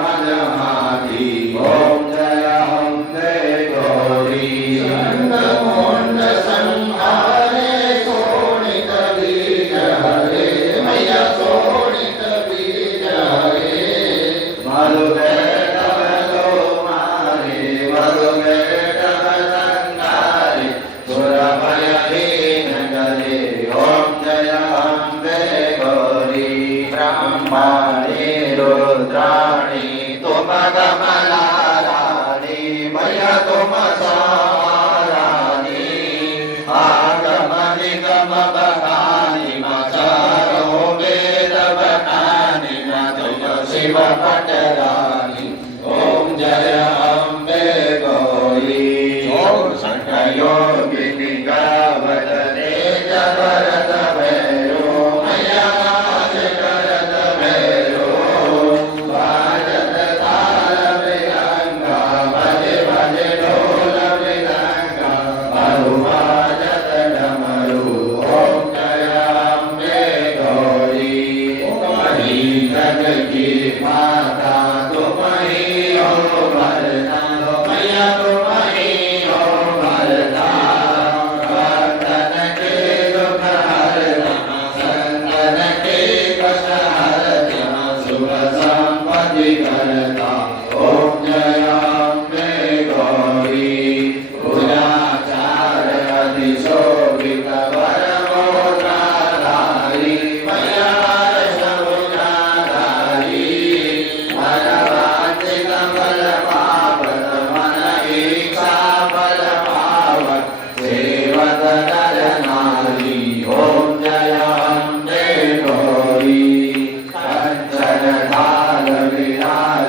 निशनिरमजमाति ओम जय अम्बे गौरी चंद्रमोंड संहारे शोणित बीज हरे मैया शोणित बीज हरे मधुबेटव मारे मधुबेटव संगारे सुरभयहीन करे ओम जय अम्बे गौरी ब्रह्माणि रुद्राणि तुम कमलाराणि मैया तुम साराणि आगम निगम बहानि मचारो वेद बहानि तुम शिव पटराणि ओम जय अम्बे गौरी ओम सकयोगिनी गावदने जगरत भैरो मैया नाच करत भैरो बाजत ताल मृदंगा भजे भजे ढोल मृदंगा मरु बाजत डमरू ओम जय अम्बे गौरी तुम्ही जग की माता तुम ही हो भरता मैया तुम ही हो भरता बंधन के दुख हरता संतन के कष्ट हरता शुभ संपत्ति करता ओम जय अम्बे गौरी पूजाचार अति शोभित वर मोत्राधारी मैया शमुनाधारी मनवांचित फल पावत मन इच्छा फल पावत सेवत नर नारी ओम जय अम्बे गौरी कंचन थाल विराज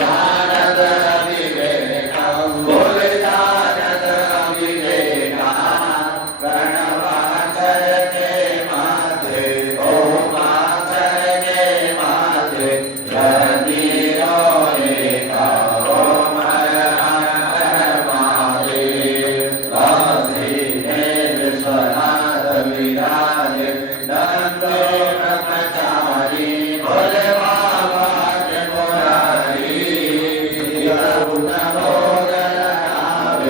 जानत अविवेकं बोल जानत अविवेका प्रणवाक्षर के माथे ओमाक्षर के माथे रणीरो एका ओम हर हर महादेव काशीने विश्वनाथ विराजे नंदो ब्रह्मचारी भोले बाबा त्रिपुरारी नमो गणनाथ